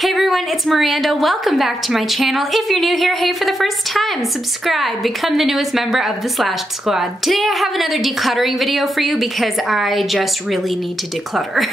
Hey everyone, it's Miranda. Welcome back to my channel. If you're new here, hey, for the first time, subscribe, become the newest member of the Slash Squad. Today I have another decluttering video for you because I just really need to declutter.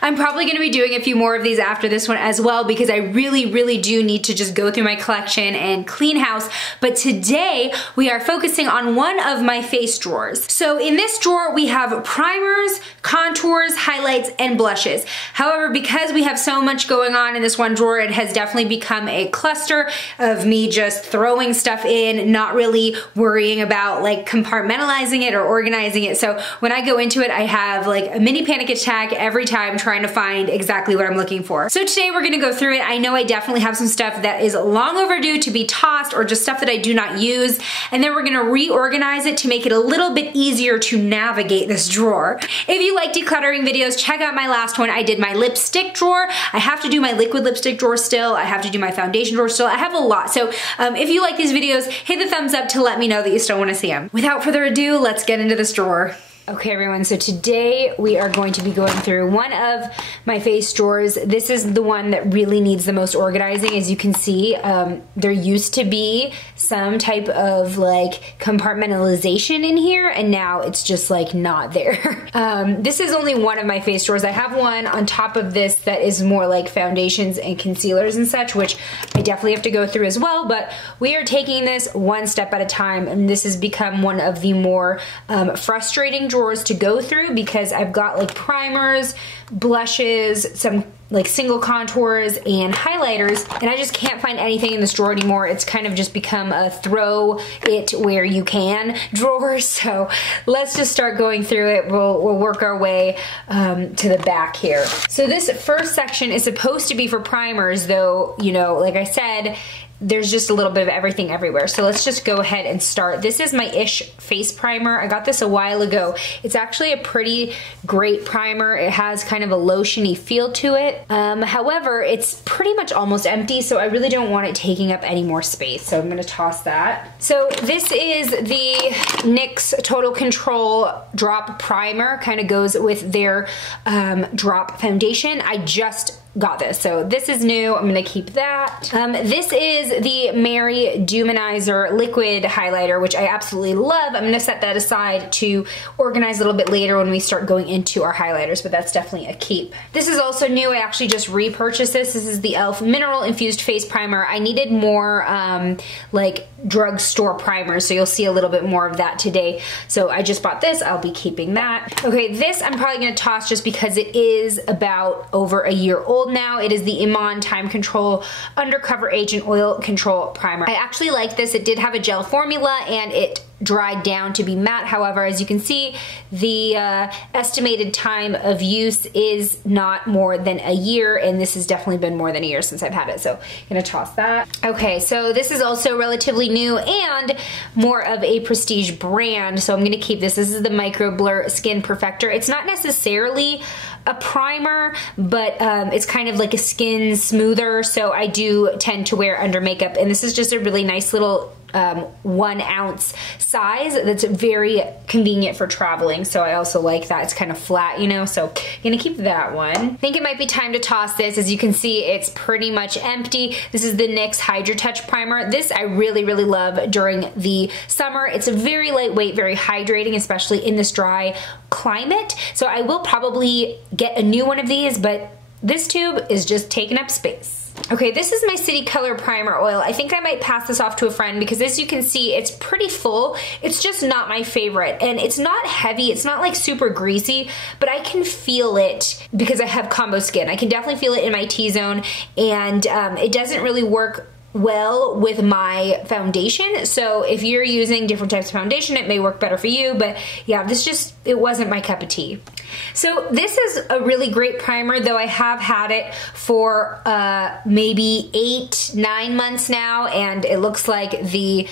I'm probably going to be doing a few more of these after this one as well because I really do need to just go through my collection and clean house. But today we are focusing on one of my face drawers. So in this drawer we have primers, contours, highlights, and blushes. However, because we have so much going on in this one drawer, it has definitely become a cluster of me just throwing stuff in, not really worrying about like compartmentalizing it or organizing it. So when I go into it, I have like a mini panic attack every time trying to find exactly what I'm looking for. So today we're gonna go through it. I know I definitely have some stuff that is long overdue to be tossed or just stuff that I do not use, and then we're gonna reorganize it to make it a little bit easier to navigate this drawer. If you like decluttering videos, check out my last one. I did my lipstick drawer. I have to do my liquid lipstick drawer still. I have to do my foundation drawer still. I have a lot. So if you like these videos, hit the thumbs up to let me know that you still wanna see them. Without further ado, let's get into this drawer. Okay everyone, so today we are going to be going through one of my face drawers. This is the one that really needs the most organizing. As you can see, there used to be some type of like compartmentalization in here, and now it's just like not there. This is only one of my face drawers. I have one on top of this that is more like foundations and concealers and such, which I definitely have to go through as well, but we are taking this one step at a time, and this has become one of the more frustrating drawers to go through because I've got like primers, blushes, some like single contours and highlighters, and I just can't find anything in this drawer anymore. It's kind of just become a throw it where you can drawer. So let's just start going through it. We'll work our way to the back here. So this first section is supposed to be for primers, though, you know, like I said, there's just a little bit of everything everywhere. So let's just go ahead and start. This is my Ish face primer. I got this a while ago. It's actually a pretty great primer. It has kind of a lotiony feel to it. However, it's pretty much almost empty, so I really don't want it taking up any more space. So I'm gonna toss that. So this is the NYX Total Control Drop Primer. Kind of goes with their drop foundation. I just got this, so this is new. I'm gonna keep that. This is the Mary Duminizer liquid highlighter, which I absolutely love. I'm gonna set that aside to organize a little bit later when we start going into our highlighters, but that's definitely a keep. This is also new. I actually just repurchased this. This is the e.l.f. Mineral Infused Face Primer. I needed more like drugstore primers, so you'll see a little bit more of that today. So I just bought this. I'll be keeping that. Okay, this I'm probably gonna toss just because it is about over a year old now. It is the Iman Time Control Undercover Agent Oil Control Primer. I actually like this. It did have a gel formula and it dried down to be matte. However, as you can see, the estimated time of use is not more than a year, and this has definitely been more than a year since I've had it, so I'm gonna toss that. Okay, so this is also relatively new and more of a prestige brand, so I'm gonna keep this. This is the Micro Blur Skin Perfector. It's not necessarily a primer, but it's kind of like a skin smoother, so I do tend to wear under makeup, and this is just a really nice little 1 ounce size that's very convenient for traveling, so I also like that. It's kind of flat, you know, so I'm gonna keep that one. I think it might be time to toss this. As you can see, it's pretty much empty. This is the NYX Hydra Touch Primer. This I really love during the summer. It's a very lightweight, very hydrating, especially in this dry climate, so I will probably get a new one of these, but this tube is just taking up space. Okay, this is my City Color Primer Oil. I think I might pass this off to a friend because as you can see, it's pretty full. It's just not my favorite, and it's not heavy. It's not like super greasy, but I can feel it because I have combo skin. I can definitely feel it in my T-zone, and it doesn't really work well with my foundation. So if you're using different types of foundation, it may work better for you, but yeah, this just, it wasn't my cup of tea. So this is a really great primer, though I have had it for maybe 8-9 months now, and it looks like the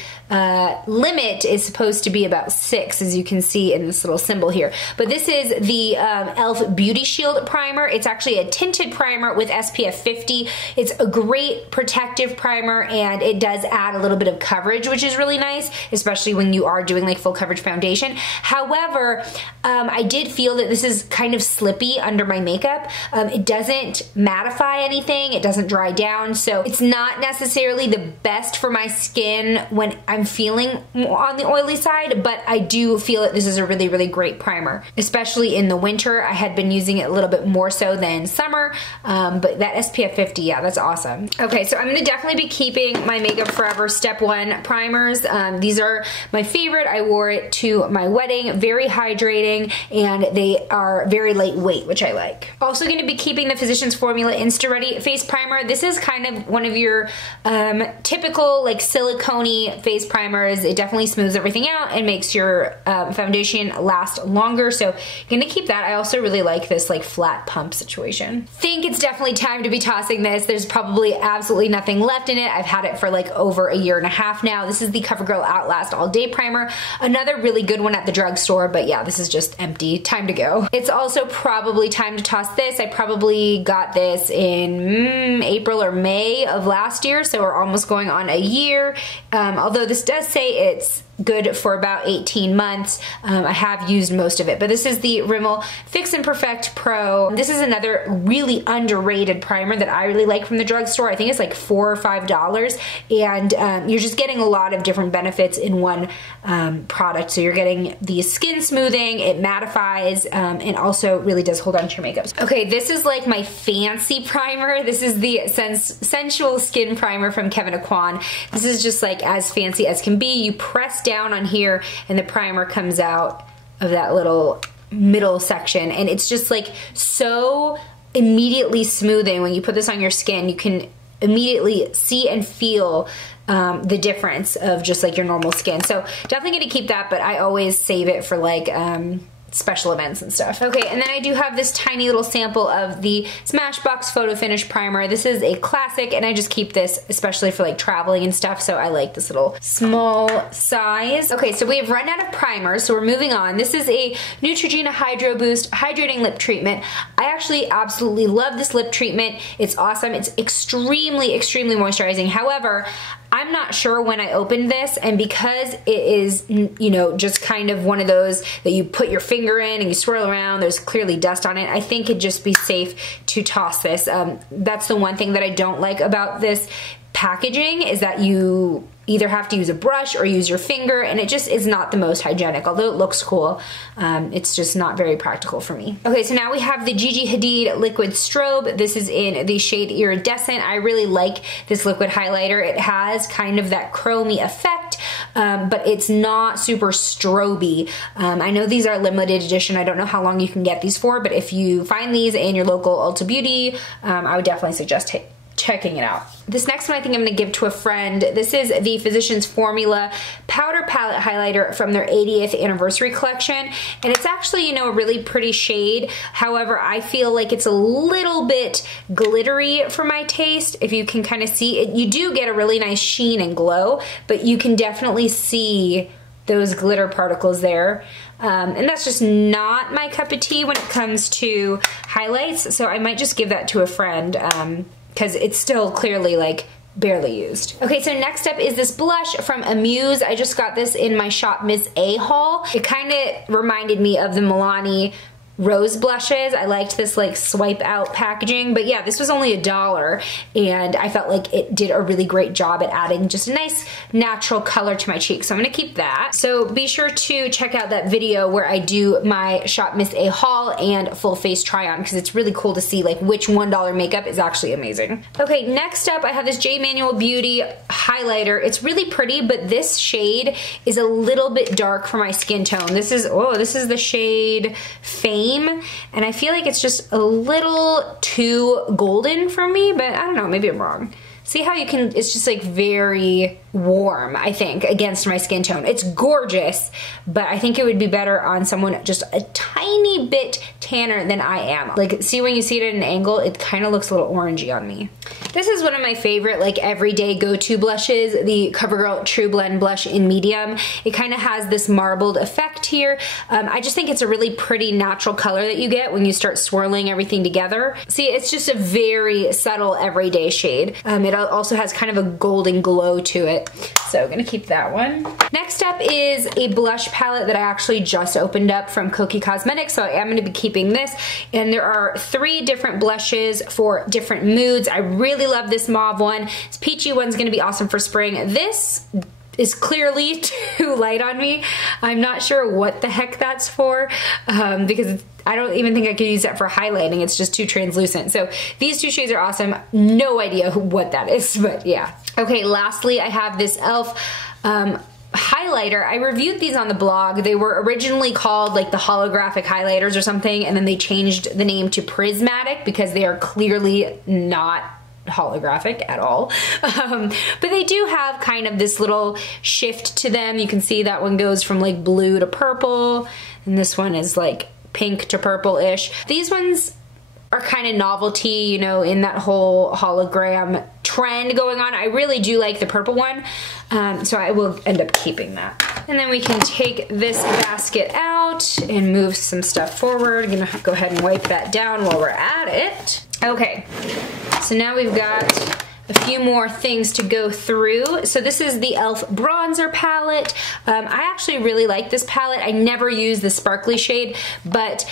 limit is supposed to be about 6, as you can see in this little symbol here. But this is the e.l.f. Beauty Shield Primer. It's actually a tinted primer with SPF 50. It's a great protective primer, and it does add a little bit of coverage, which is really nice, especially when you are doing like full coverage foundation. However, I did feel that this is is kind of slippy under my makeup. It doesn't mattify anything, it doesn't dry down, so it's not necessarily the best for my skin when I'm feeling on the oily side, but I do feel that this is a really, really great primer, especially in the winter. I had been using it a little bit more so than summer, but that SPF 50, yeah, that's awesome. Okay, so I'm gonna definitely be keeping my Makeup Forever Step 1 primers. These are my favorite. I wore it to my wedding, very hydrating, and they are very lightweight, which I like. Also gonna be keeping the Physicians Formula Insta Ready Face Primer. This is kind of one of your typical like silicone-y face primers. It definitely smooths everything out and makes your foundation last longer, so gonna keep that. I also really like this like flat pump situation. Think it's definitely time to be tossing this. There's probably absolutely nothing left in it. I've had it for like over a year and a half now. This is the Covergirl Outlast All Day Primer. Another really good one at the drugstore, but yeah, this is just empty. Time to go. It's also probably time to toss this. I probably got this in April or May of last year, so we're almost going on a year. Although this does say it's good for about 18 months. I have used most of it, but this is the Rimmel Fix Imperfect Pro. This is another really underrated primer that I really like from the drugstore. I think it's like $4 or $5, and you're just getting a lot of different benefits in one product. So you're getting the skin smoothing, it mattifies, and also really does hold on to your makeup. Okay, this is like my fancy primer. This is the Sensual Skin Primer from Kevyn Aucoin. This is just like as fancy as can be. You press down on here and the primer comes out of that little middle section, and it's just like so immediately smoothing. When you put this on your skin, you can immediately see and feel the difference of just like your normal skin. So definitely gonna keep that, but I always save it for like special events and stuff. Okay, and then I do have this tiny little sample of the Smashbox Photo Finish Primer. This is a classic, and I just keep this especially for like traveling and stuff, so I like this little small size. Okay, so we have run out of primers, so we're moving on. This is a Neutrogena Hydro Boost Hydrating Lip Treatment. I actually absolutely love this lip treatment. It's awesome. It's extremely, extremely moisturizing. However, I'm not sure when I opened this, and because it is, you know, just kind of one of those that you put your finger in and you swirl around, there's clearly dust on it, I think it'd just be safe to toss this. That's the one thing that I don't like about this packaging, is that you either have to use a brush or use your finger, and it just is not the most hygienic. Although it looks cool, it's just not very practical for me. Okay, so now we have the Gigi Hadid Liquid Strobe. This is in the shade Iridescent. I really like this liquid highlighter. It has kind of that chromey effect, but it's not super strobe-y. I know these are limited edition. I don't know how long you can get these for, but if you find these in your local Ulta Beauty, I would definitely suggest checking it out. This next one I think I'm gonna give to a friend. This is the Physicians Formula Powder Palette Highlighter from their 80th anniversary collection. And it's actually, you know, a really pretty shade. However, I feel like it's a little bit glittery for my taste. If you can kind of see it, you do get a really nice sheen and glow, but you can definitely see those glitter particles there. And that's just not my cup of tea when it comes to highlights. So I might just give that to a friend, because it's still clearly like barely used. Okay, so next up is this blush from Amuse. I just got this in my Shop Miss A haul. It kind of reminded me of the Milani rose blushes. I liked this like swipe out packaging, but yeah, this was only $1, and I felt like it did a really great job at adding just a nice natural color to my cheeks, so I'm gonna keep that. So be sure to check out that video where I do my Shop Miss A haul and full face try on, because it's really cool to see like which $1 makeup is actually amazing. Okay, next up I have this J. Manuel Beauty highlighter. It's really pretty, but this shade is a little bit dark for my skin tone. This is the shade Fame, and I feel like it's just a little too golden for me, but I don't know, maybe I'm wrong. See how you can, it's just like very warm, I think, against my skin tone. It's gorgeous, but I think it would be better on someone just a tiny bit tanner than I am. Like, see when you see it at an angle, it kind of looks a little orangey on me. This is one of my favorite like everyday go-to blushes, the CoverGirl True Blend Blush in medium. It kind of has this marbled effect here. I just think it's a really pretty natural color that you get when you start swirling everything together. See, it's just a very subtle everyday shade. It It also has kind of a golden glow to it. So I'm gonna keep that one. Next up is a blush palette that I actually just opened up from Koki Cosmetics, so I am gonna be keeping this. And there are 3 different blushes for different moods. I really love this mauve one. This peachy one's gonna be awesome for spring. This is clearly too light on me. I'm not sure what the heck that's for because I don't even think I could use that for highlighting. It's just too translucent. So these 2 shades are awesome. No idea what that is, but yeah. Okay, lastly, I have this e.l.f. highlighter. I reviewed these on the blog. They were originally called like the holographic highlighters or something, and then they changed the name to prismatic because they are clearly not holographic at all. But they do have kind of this little shift to them. You can see that one goes from like blue to purple, and this one is like pink to purple-ish. These ones are kind of novelty, you know, in that whole hologram trend going on. I really do like the purple one, so I will end up keeping that. And then we can take this basket out and move some stuff forward. I'm gonna go ahead and wipe that down while we're at it. Okay, so now we've got a few more things to go through. So this is the e.l.f. bronzer palette. I actually really like this palette. I never use the sparkly shade, but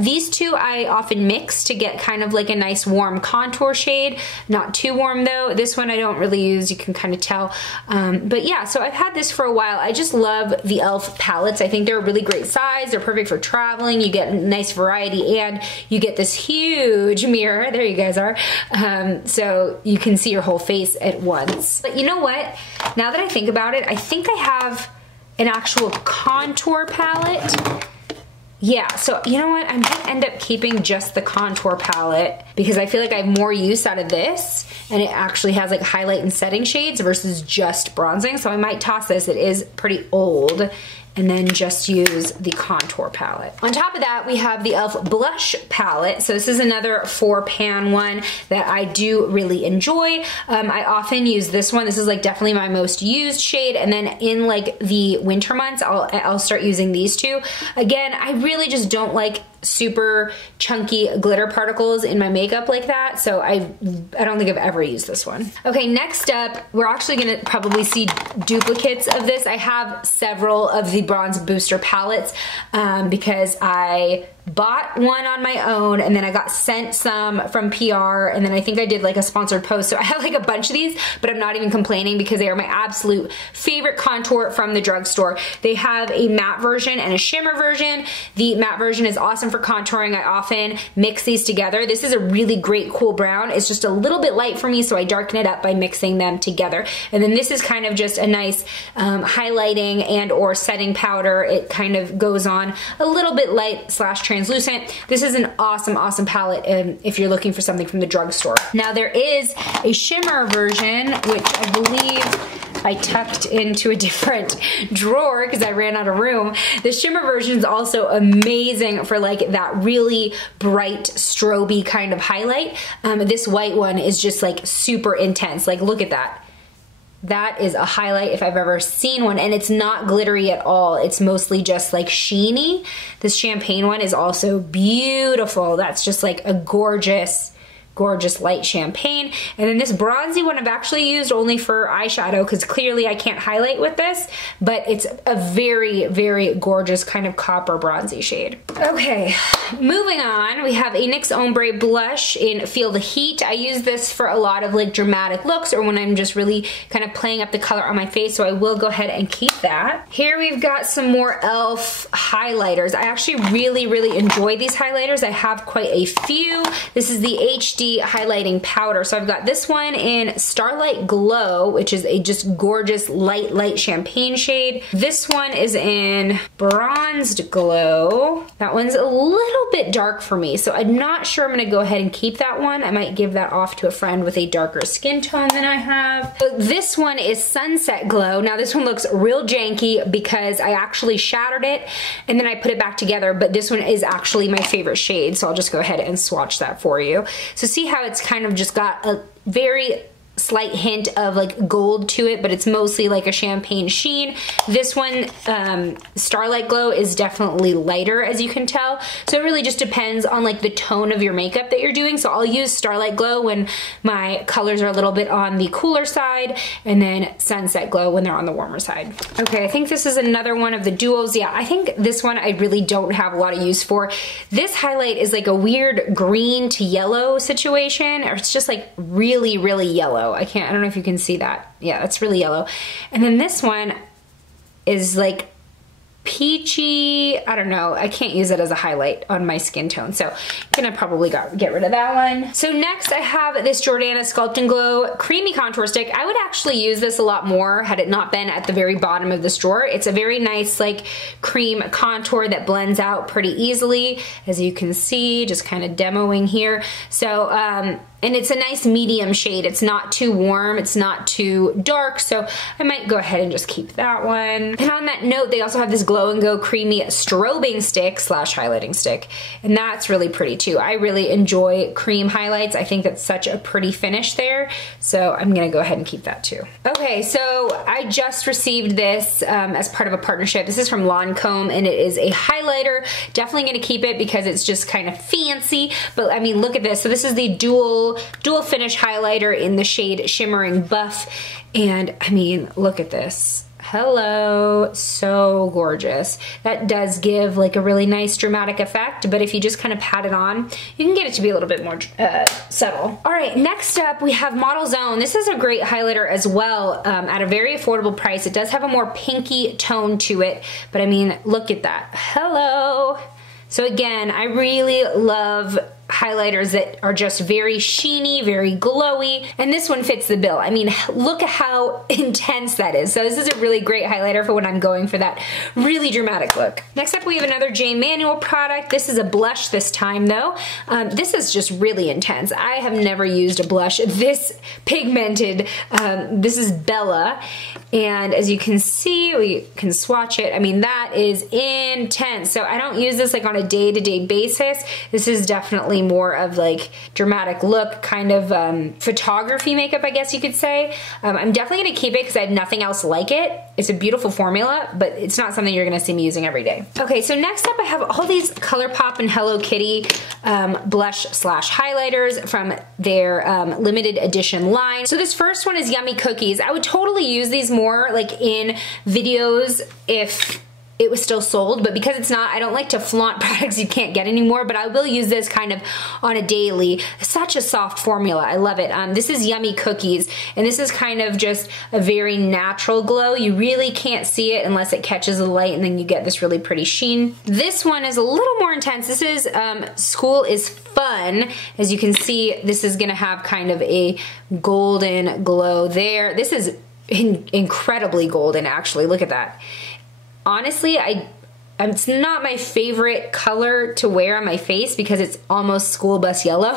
these 2 I often mix to get kind of like a nice warm contour shade. Not too warm though. This one I don't really use, you can kind of tell. But yeah, so I've had this for a while. I just love the e.l.f. palettes. I think they're a really great size. They're perfect for traveling. You get a nice variety and you get this huge mirror. There you guys are. So you can see your whole face at once. But you know what? Now that I think about it, I think I have an actual contour palette. Yeah, so you know what? I'm gonna end up keeping just the contour palette because I feel like I have more use out of this, and it actually has like highlight and setting shades versus just bronzing. So I might toss this. It is pretty old. And then just use the contour palette. On top of that, we have the e.l.f. blush palette. So this is another 4-pan one that I do really enjoy. I often use this one. This is like definitely my most used shade. And then in like the winter months, I'll start using these 2. Again, I really just don't like super chunky glitter particles in my makeup like that, so I don't think I've ever used this one. Okay, next up, we're actually gonna probably see duplicates of this. I have several of the bronze booster palettes because I bought one on my own and then I got sent some from PR, and then I think I did like a sponsored post, so I have like a bunch of these, but I'm not even complaining because they are my absolute favorite contour from the drugstore. They have a matte version and a shimmer version. The matte version is awesome for contouring. I often mix these together. This is a really great cool brown. It's just a little bit light for me, so I darken it up by mixing them together. And then this is kind of just a nice highlighting and or setting powder. It kind of goes on a little bit light / translucent. This is an awesome, awesome palette if you're looking for something from the drugstore. Now there is a shimmer version, which I believe I tucked into a different drawer because I ran out of room. The shimmer version is also amazing for like that really bright strobe kind of highlight. This white one is just like super intense. Like look at that. That is a highlight if I've ever seen one, and it's not glittery at all. It's mostly just like sheeny. This champagne one is also beautiful. That's just like a gorgeous, gorgeous light champagne. And then this bronzy one I've actually used only for eyeshadow because clearly I can't highlight with this, but it's a very, very gorgeous kind of copper bronzy shade. Okay, moving on, we have a NYX Ombre Blush in Feel the Heat. I use this for a lot of like dramatic looks or when I'm just really kind of playing up the color on my face, so I will go ahead and keep that. Here we've got some more e.l.f. highlighters. I actually really, really enjoy these highlighters. I have quite a few. This is the HD highlighting powder. So I've got this one in Starlight Glow, which is a just gorgeous light champagne shade. This one is in Bronzed Glow. That one's a little bit dark for me, so I'm not sure I'm gonna go ahead and keep that one. I might give that off to a friend with a darker skin tone than I have. So this one is Sunset Glow. Now this one looks real janky because I actually shattered it and then I put it back together, but this one is actually my favorite shade, so I'll just go ahead and swatch that for you. So see how it's kind of just got a very slight hint of like gold to it, but it's mostly like a champagne sheen. This one, Starlight Glow, is definitely lighter, as you can tell. So it really just depends on like the tone of your makeup that you're doing. So I'll use Starlight Glow when my colors are a little bit on the cooler side, and then Sunset Glow when they're on the warmer side. Okay, I think this is another one of the duos. Yeah, I think this one I really don't have a lot of use for. This highlight is like a weird green to yellow situation, or it's just like really, really yellow. I don't know if you can see that. Yeah, that's really yellow. And then this one is like peachy. I don't know. I can't use it as a highlight on my skin tone, so I'm gonna probably get rid of that one. So next I have this Jordana Sculpting Glow Creamy Contour Stick. I would actually use this a lot more had it not been at the very bottom of this drawer. It's a very nice like cream contour that blends out pretty easily, as you can see, just kind of demoing here. So and it's a nice medium shade. It's not too warm, it's not too dark, so I might go ahead and just keep that one. And on that note, they also have this Glow and Go Creamy Strobing Stick / highlighting stick, and that's really pretty too. I really enjoy cream highlights. I think that's such a pretty finish there, so I'm gonna go ahead and keep that too. Okay, so I just received this as part of a partnership. This is from Lancome, and it is a highlighter. Definitely gonna keep it because it's just kind of fancy, but I mean, look at this. So this is the dual finish highlighter in the shade Shimmering Buff, and I mean, look at this. Hello, so gorgeous. That does give like a really nice dramatic effect, but if you just kind of pat it on, you can get it to be a little bit more subtle. All right, next up we have Model Zone. This is a great highlighter as well, at a very affordable price. It does have a more pinky tone to it, but I mean, look at that. Hello. So again, I really love highlighters that are just very sheeny, very glowy, and this one fits the bill. I mean, look at how intense that is. So this is a really great highlighter for when I'm going for that really dramatic look. Next up we have another J. Manuel product. This is a blush this time though. This is just really intense. I have never used a blush this pigmented. This is Bella, and as you can see, we can swatch it. I mean, that is intense. So I don't use this like on a day-to-day basis. This is definitely more of like dramatic look, kind of photography makeup, I guess you could say. I'm definitely gonna keep it because I have nothing else like it. It's a beautiful formula, but it's not something you're gonna see me using every day. Okay, so next up I have all these ColourPop and Hello Kitty blush / highlighters from their limited edition line. So this first one is Yummy Cookies. I would totally use these more like in videos if it was still sold, but because it's not, I don't like to flaunt products you can't get anymore, but I will use this kind of on a daily. Such a soft formula, I love it. This is Yummy Cookies, and this is kind of just a very natural glow. You really can't see it unless it catches the light, and then you get this really pretty sheen. This one is a little more intense. This is School is Fun. As you can see, this is gonna have kind of a golden glow there. This is incredibly golden, actually. Look at that. Honestly, it's not my favorite color to wear on my face because it's almost school bus yellow,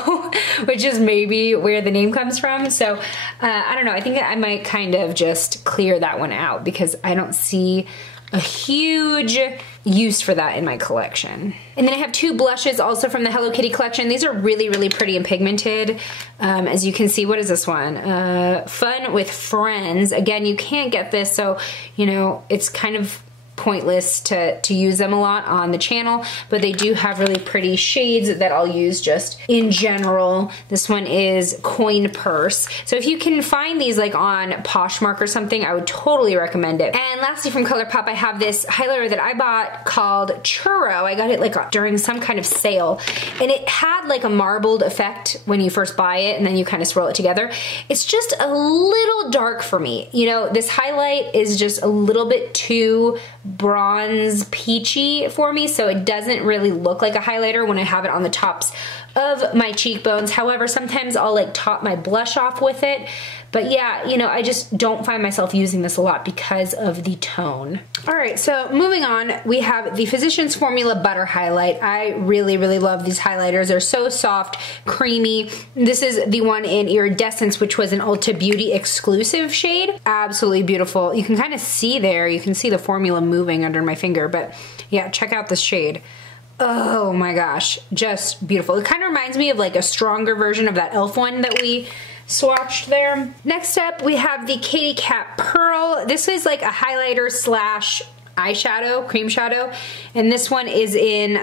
which is maybe where the name comes from. So I don't know, I think that I might kind of just clear that one out because I don't see a huge use for that in my collection. And then I have two blushes also from the Hello Kitty collection. These are really, really pretty and pigmented. As you can see, what is this one? Fun with Friends. Again, you can't get this, so you know, it's kind of pointless to use them a lot on the channel, but they do have really pretty shades that I'll use just in general. This one is Coin Purse. So if you can find these like on Poshmark or something, I would totally recommend it. And lastly from ColourPop, I have this highlighter that I bought called Churro. I got it like during some kind of sale, and it had like a marbled effect when you first buy it and then you kind of swirl it together. It's just a little dark for me. You know, this highlight is just a little bit too bronze peachy for me, so it doesn't really look like a highlighter when I have it on the tops of my cheekbones. However, sometimes I'll like top my blush off with it. But yeah, you know, I just don't find myself using this a lot because of the tone. All right, so moving on, we have the Physicians Formula Butter Highlight. I really, really love these highlighters. They're so soft, creamy. This is the one in Iridescence, which was an Ulta Beauty exclusive shade. Absolutely beautiful. You can kind of see there, you can see the formula moving under my finger, but yeah, check out this shade. Oh my gosh, just beautiful. It kind of reminds me of like a stronger version of that e.l.f. one that we swatched there. Next up, we have the Katy Kat Pearl. This is like a highlighter slash eyeshadow, cream shadow, and this one is in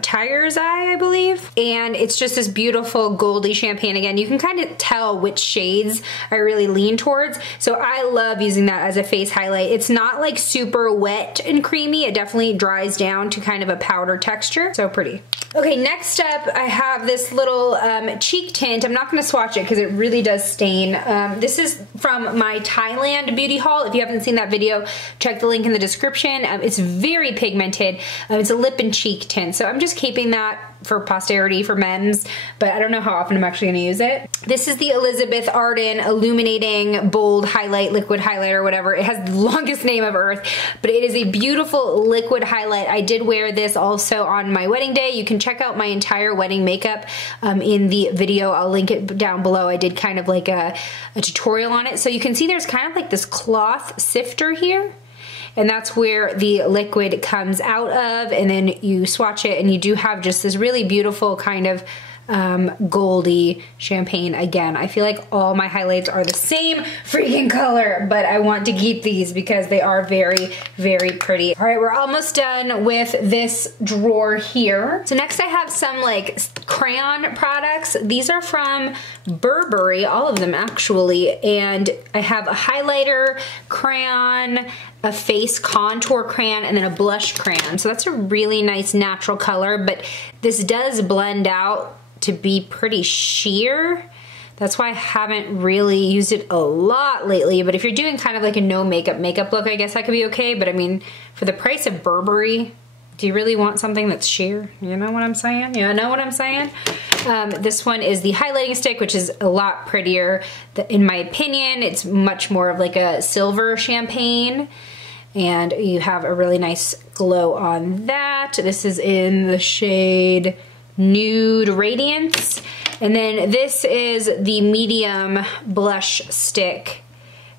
Tiger's Eye, I believe, and it's just this beautiful goldy champagne. Again, you can kind of tell which shades I really lean towards, so I love using that as a face highlight. It's not like super wet and creamy, it definitely dries down to kind of a powder texture, so pretty. Okay, next up I have this little cheek tint. I'm not going to swatch it because it really does stain. This is from my Thailand beauty haul. If you haven't seen that video, check the link in the description. It's very pigmented. It's a lip and cheek tint, so I'm just keeping that for posterity, for memes, but I don't know how often I'm actually gonna use it. This is the Elizabeth Arden Illuminating Bold Highlight Liquid Highlighter, whatever. It has the longest name of earth, but it is a beautiful liquid highlight. I did wear this also on my wedding day. You can check out my entire wedding makeup in the video. I'll link it down below. I did kind of like a tutorial on it. So you can see there's kind of like this cloth sifter here, and that's where the liquid comes out of, and then you swatch it and you do have just this really beautiful kind of goldy champagne. Again, I feel like all my highlights are the same freaking color, but I want to keep these because they are very, very pretty. All right, we're almost done with this drawer here. So next I have some like crayon products. These are from Burberry, all of them actually, and I have a highlighter crayon, a face contour crayon, and then a blush crayon. So that's a really nice natural color, but this does blend out to be pretty sheer. That's why I haven't really used it a lot lately, but if you're doing kind of like a no makeup look, I guess that could be okay, but I mean, for the price of Burberry, do you really want something that's sheer? You know what I'm saying? You know what I'm saying? This one is the highlighting stick, which is a lot prettier. In my opinion, it's much more of like a silver champagne, and you have a really nice glow on that. This is in the shade Nude Radiance. And then this is the medium blush stick.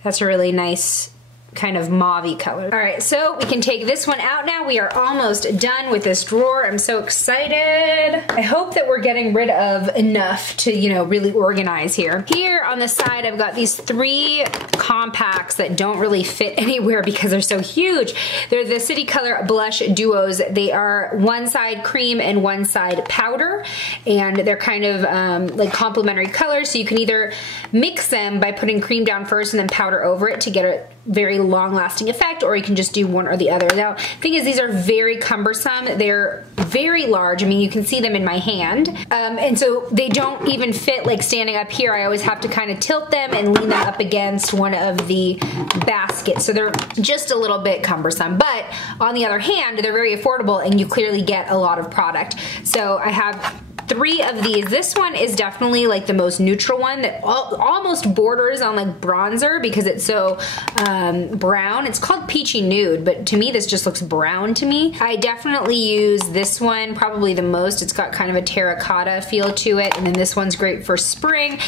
That's a really nice kind of mauve-y color. All right, so we can take this one out now. We are almost done with this drawer. I'm so excited. I hope that we're getting rid of enough to, you know, really organize here. Here on the side, I've got these 3 compacts that don't really fit anywhere because they're so huge. They're the City Color Blush Duos. They are one side cream and one side powder, and they're kind of like complementary colors, so you can either mix them by putting cream down first and then powder over it to get a very long-lasting effect, or you can just do one or the other. Now, the thing is, these are very cumbersome. They're very large. I mean, you can see them in my hand. And so they don't even fit like standing up here. I always have to kind of tilt them and lean them up against one of the baskets. So they're just a little bit cumbersome. But on the other hand, they're very affordable and you clearly get a lot of product. So I have 3 of these. This one is definitely like the most neutral one that almost borders on like bronzer because it's so brown. It's called Peachy Nude, but to me this just looks brown to me. I definitely use this one probably the most. It's got kind of a terracotta feel to it, and then this one's great for spring.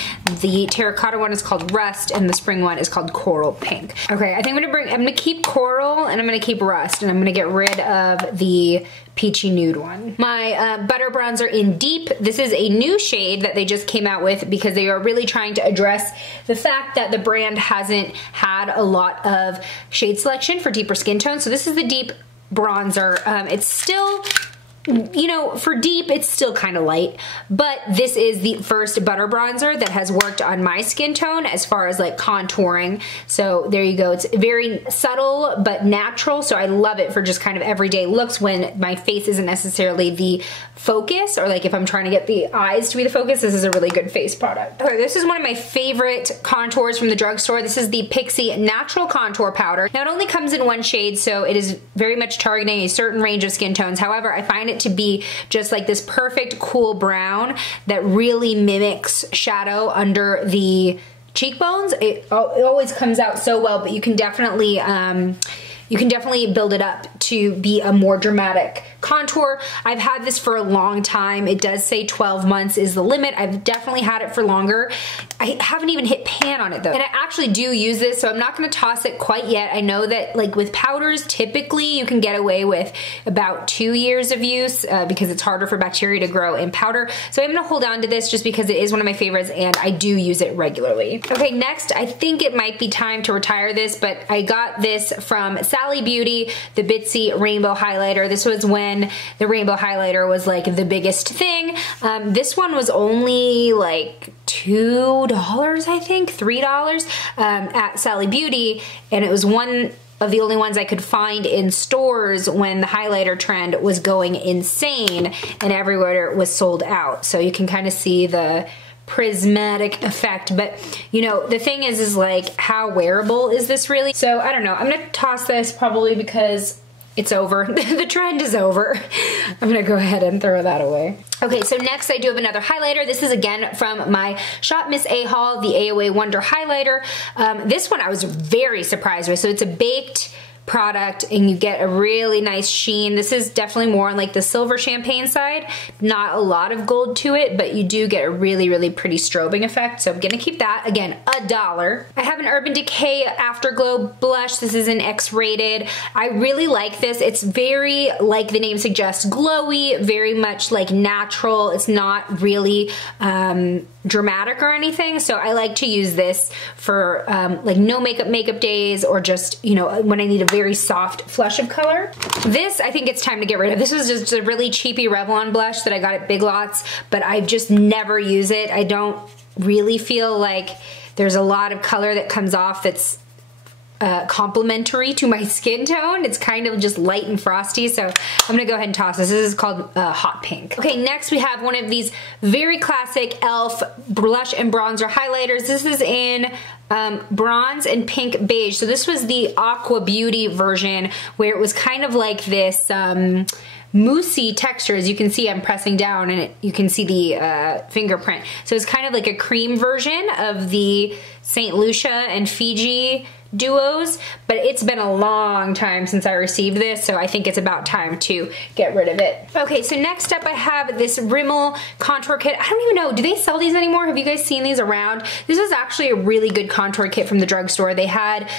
The terracotta one is called Rust, and the spring one is called Coral Pink. Okay, I think I'm gonna keep Coral and I'm gonna keep Rust, and I'm gonna get rid of the Peachy Nude one. My butter bronzer in Deep. This is a new shade that they just came out with because they are really trying to address the fact that the brand hasn't had a lot of shade selection for deeper skin tones. So this is the Deep bronzer. It's still, you know, for Deep, it's still kind of light, but this is the first butter bronzer that has worked on my skin tone as far as like contouring. So there you go. It's very subtle but natural, so I love it for just kind of everyday looks when my face isn't necessarily the focus, or like if I'm trying to get the eyes to be the focus. This is a really good face product. Okay, this is one of my favorite contours from the drugstore. This is the Pixi Natural Contour Powder. Now it only comes in 1 shade, so it is very much targeting a certain range of skin tones. However, I find it to be just like this perfect cool brown that really mimics shadow under the cheekbones. It always comes out so well, but you can definitely you can definitely build it up to be a more dramatic contour. I've had this for a long time. It does say 12 months is the limit. I've definitely had it for longer. I haven't even hit pan on it though. And I actually do use this, so I'm not gonna toss it quite yet. I know that like with powders, typically you can get away with about 2 years of use because it's harder for bacteria to grow in powder. So I'm gonna hold on to this just because it is one of my favorites and I do use it regularly. Okay, next, I think it might be time to retire this, but I got this from Sally Beauty, the Bitsy Rainbow Highlighter. This was when the Rainbow Highlighter was like the biggest thing. This one was only like $2, I think, $3 at Sally Beauty, and it was one of the only ones I could find in stores when the highlighter trend was going insane and everywhere was sold out. So you can kind of see the prismatic effect, but you know, the thing is like, how wearable is this really? So I don't know, I'm gonna toss this probably because it's over. The trend is over. I'm gonna go ahead and throw that away. Okay, so next I do have another highlighter. This is again from my Shop Miss A haul, the Aoa Wonder Highlighter. This one I was very surprised with. So it's a baked product and you get a really nice sheen. This is definitely more on like the silver champagne side. Not a lot of gold to it, but you do get a really, really pretty strobing effect. So I'm gonna keep that. Again, $1. I have an Urban Decay Afterglow blush. This is an X-rated. I really like this. It's very, like the name suggests, glowy, very much like natural. It's not really dramatic or anything. So I like to use this for like no makeup days, or just, you know, when I need a very soft flush of color. This, I think it's time to get rid of. This was just a really cheapy Revlon blush that I got at Big Lots, but I just never use it. I don't really feel like there's a lot of color that comes off that's complementary to my skin tone. It's kind of just light and frosty, so I'm gonna go ahead and toss this. This is called Hot Pink. Okay, next we have one of these very classic e.l.f. blush and bronzer highlighters. This is in bronze and pink beige. So this was the Aqua Beauty version where it was kind of like this moussey texture. As you can see, I'm pressing down and you can see the fingerprint. So it's kind of like a cream version of the St. Lucia and Fiji duos, but it's been a long time since I received this, so I think it's about time to get rid of it. Okay, so next up I have this Rimmel Contour Kit. I don't even know, do they sell these anymore? Have you guys seen these around? This was actually a really good contour kit from the drugstore. They had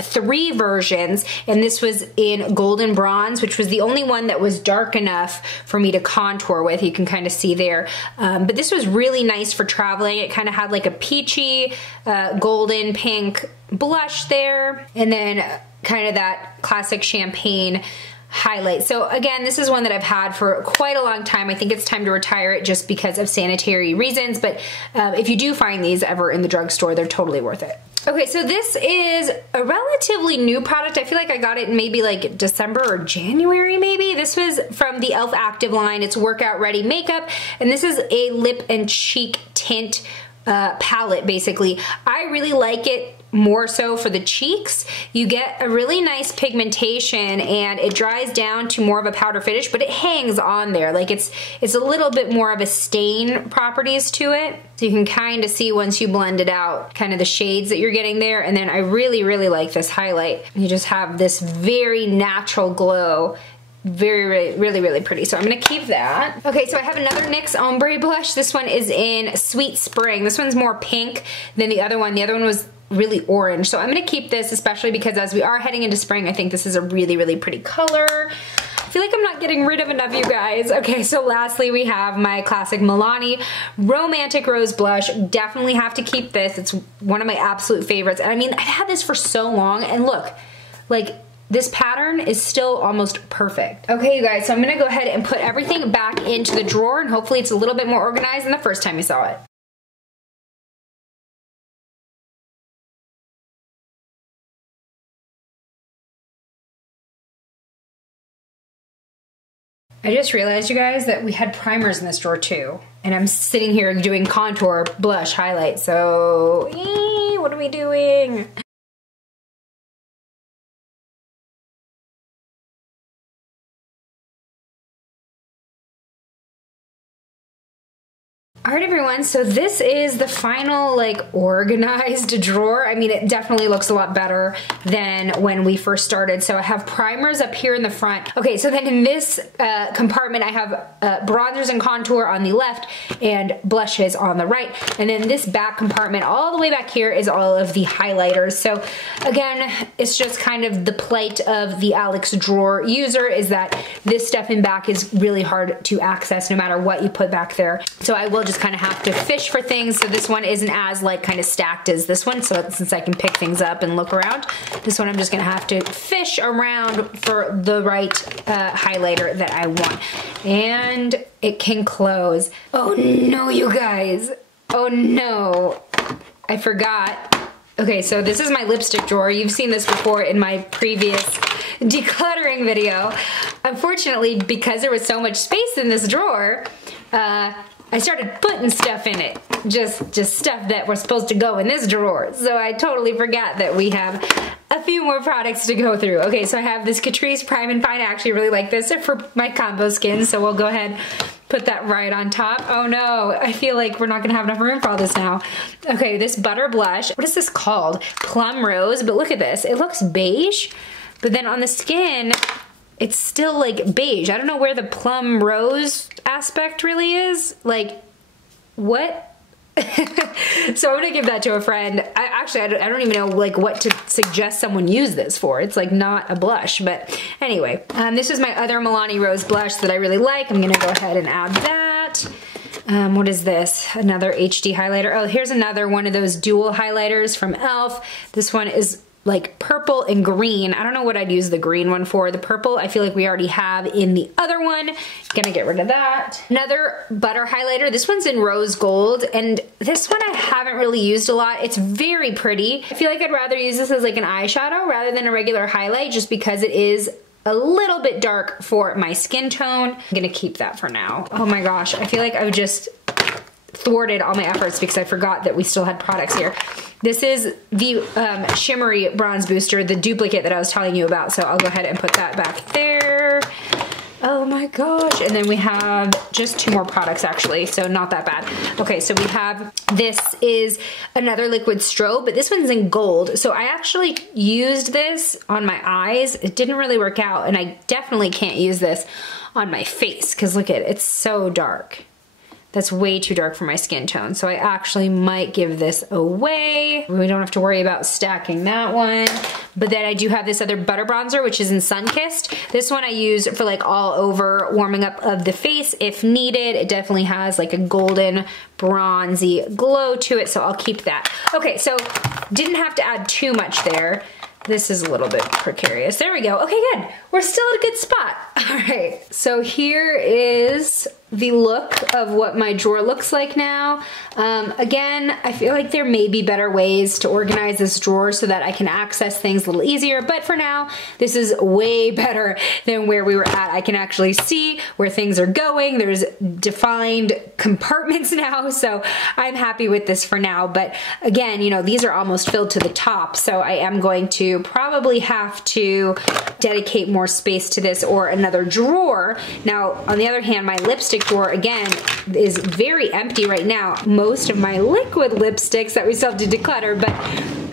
3 versions, and this was in golden bronze, which was the only one that was dark enough for me to contour with. You can kind of see there. But this was really nice for traveling. It kind of had like a peachy, golden pink blush there, and then kind of that classic champagne highlight. So again, this is one that I've had for quite a long time. I think it's time to retire it just because of sanitary reasons, but if you do find these ever in the drugstore, they're totally worth it. Okay, so this is a relatively new product. I feel like I got it in maybe like December or January maybe. This was from the e.l.f. Active line. It's workout ready makeup, and this is a lip and cheek tint palette basically. I really like it more so for the cheeks. You get a really nice pigmentation and it dries down to more of a powder finish, but it hangs on there. Like it's a little bit more of a stain properties to it. So you can kind of see once you blend it out, kind of the shades that you're getting there. And then I really, really like this highlight. You just have this very natural glow. Very, really pretty. So I'm gonna keep that. Okay, so I have another NYX Ombre Blush. This one is in Sweet Spring. This one's more pink than the other one. The other one was really orange. So I'm gonna keep this, especially because as we are heading into spring, I think this is a really, really pretty color. I feel like I'm not getting rid of enough, you guys. Okay, so lastly we have my classic Milani Romantic Rose Blush. Definitely have to keep this. It's one of my absolute favorites. And I mean, I've had this for so long, and look, like, this pattern is still almost perfect. Okay, you guys, so I'm gonna go ahead and put everything back into the drawer, and hopefully it's a little bit more organized than the first time you saw it. I just realized, you guys, that we had primers in this drawer too. And I'm sitting here doing contour, blush, highlight, so what are we doing? All right, everyone, so this is the final, like, organized drawer. I mean, it definitely looks a lot better than when we first started. So I have primers up here in the front. Okay, so then in this compartment, I have bronzers and contour on the left and blushes on the right. And then this back compartment, all the way back here, is all of the highlighters. So again, it's just kind of the plight of the Alex drawer user is that this stuff in back is really hard to access no matter what you put back there. So I will just kind of have to fish for things. So this one isn't as like kind of stacked as this one. So since I can pick things up and look around, this one I'm just gonna have to fish around for the right highlighter that I want. And it can close. Oh no, you guys. Oh no, I forgot. Okay, so this is my lipstick drawer. You've seen this before in my previous decluttering video. Unfortunately, because there was so much space in this drawer, I started putting stuff in it. Just stuff that was supposed to go in this drawer. So I totally forgot that we have a few more products to go through. Okay, so I have this Catrice Prime and Fine. I actually really like this for my combo skin, so we'll go ahead put that right on top. Oh no, I feel like we're not gonna have enough room for all this now. Okay, this Butter Blush. What is this called? Plum Rose, but look at this. It looks beige, but then on the skin, it's still like beige. I don't know where the plum rose aspect really is. Like, what? So I'm gonna give that to a friend. I don't even know like what to suggest someone use this for. It's like not a blush, but anyway. This is my other Milani Rose blush that I really like. I'm gonna go ahead and add that. What is this? Another HD highlighter. Oh, here's another one of those dual highlighters from e.l.f. This one is like purple and green. I don't know what I'd use the green one for. The purple I feel like we already have in the other one. Gonna get rid of that. Another butter highlighter. This one's in rose gold, and this one I haven't really used a lot. It's very pretty. I feel like I'd rather use this as like an eyeshadow rather than a regular highlight just because it is a little bit dark for my skin tone. I'm gonna keep that for now. Oh my gosh, I feel like I've just thwarted all my efforts because I forgot that we still had products here. This is the Shimmery Bronze Booster, the duplicate that I was telling you about, so I'll go ahead and put that back there. Oh my gosh. And then we have just 2 more products actually, so not that bad. Okay, so we have, this is another liquid strobe, but this one's in gold. So I actually used this on my eyes. It didn't really work out, and I definitely can't use this on my face because look at it, it's so dark. That's way too dark for my skin tone. So I actually might give this away. We don't have to worry about stacking that one. But then I do have this other butter bronzer, which is in Sunkissed. This one I use for like all over warming up of the face if needed. It definitely has like a golden bronzy glow to it, so I'll keep that. Okay, so didn't have to add too much there. This is a little bit precarious. There we go. Okay, good. We're still at a good spot. All right, so here is the look of what my drawer looks like now. Again, I feel like there may be better ways to organize this drawer so that I can access things a little easier, but for now, this is way better than where we were at. I can actually see where things are going. There's defined compartments now, so I'm happy with this for now. But again, you know, these are almost filled to the top, so I am going to probably have to dedicate more space to this or another drawer. Now, on the other hand, my lipstick drawer, again, is very empty right now. Most of my liquid lipsticks that we still have to declutter, but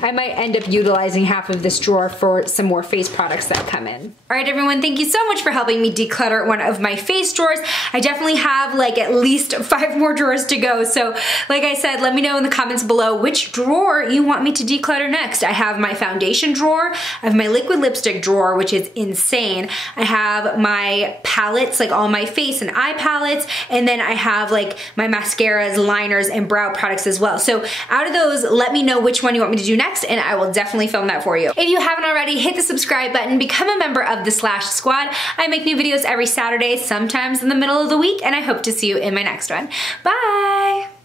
I might end up utilizing half of this drawer for some more face products that come in. All right, everyone, thank you so much for helping me declutter one of my face drawers. I definitely have like at least 5 more drawers to go. So like I said, let me know in the comments below which drawer you want me to declutter next. I have my foundation drawer, I have my liquid lipstick drawer, which is insane. I have my palettes, like all my face and eye palettes, and then I have like my mascaras, liners, and brow products as well. So out of those, let me know which one you want me to do next, and I will definitely film that for you. If you haven't already, hit the subscribe button, become a member of the Slash Squad. I make new videos every Saturday, sometimes in the middle of the week, and I hope to see you in my next one. Bye!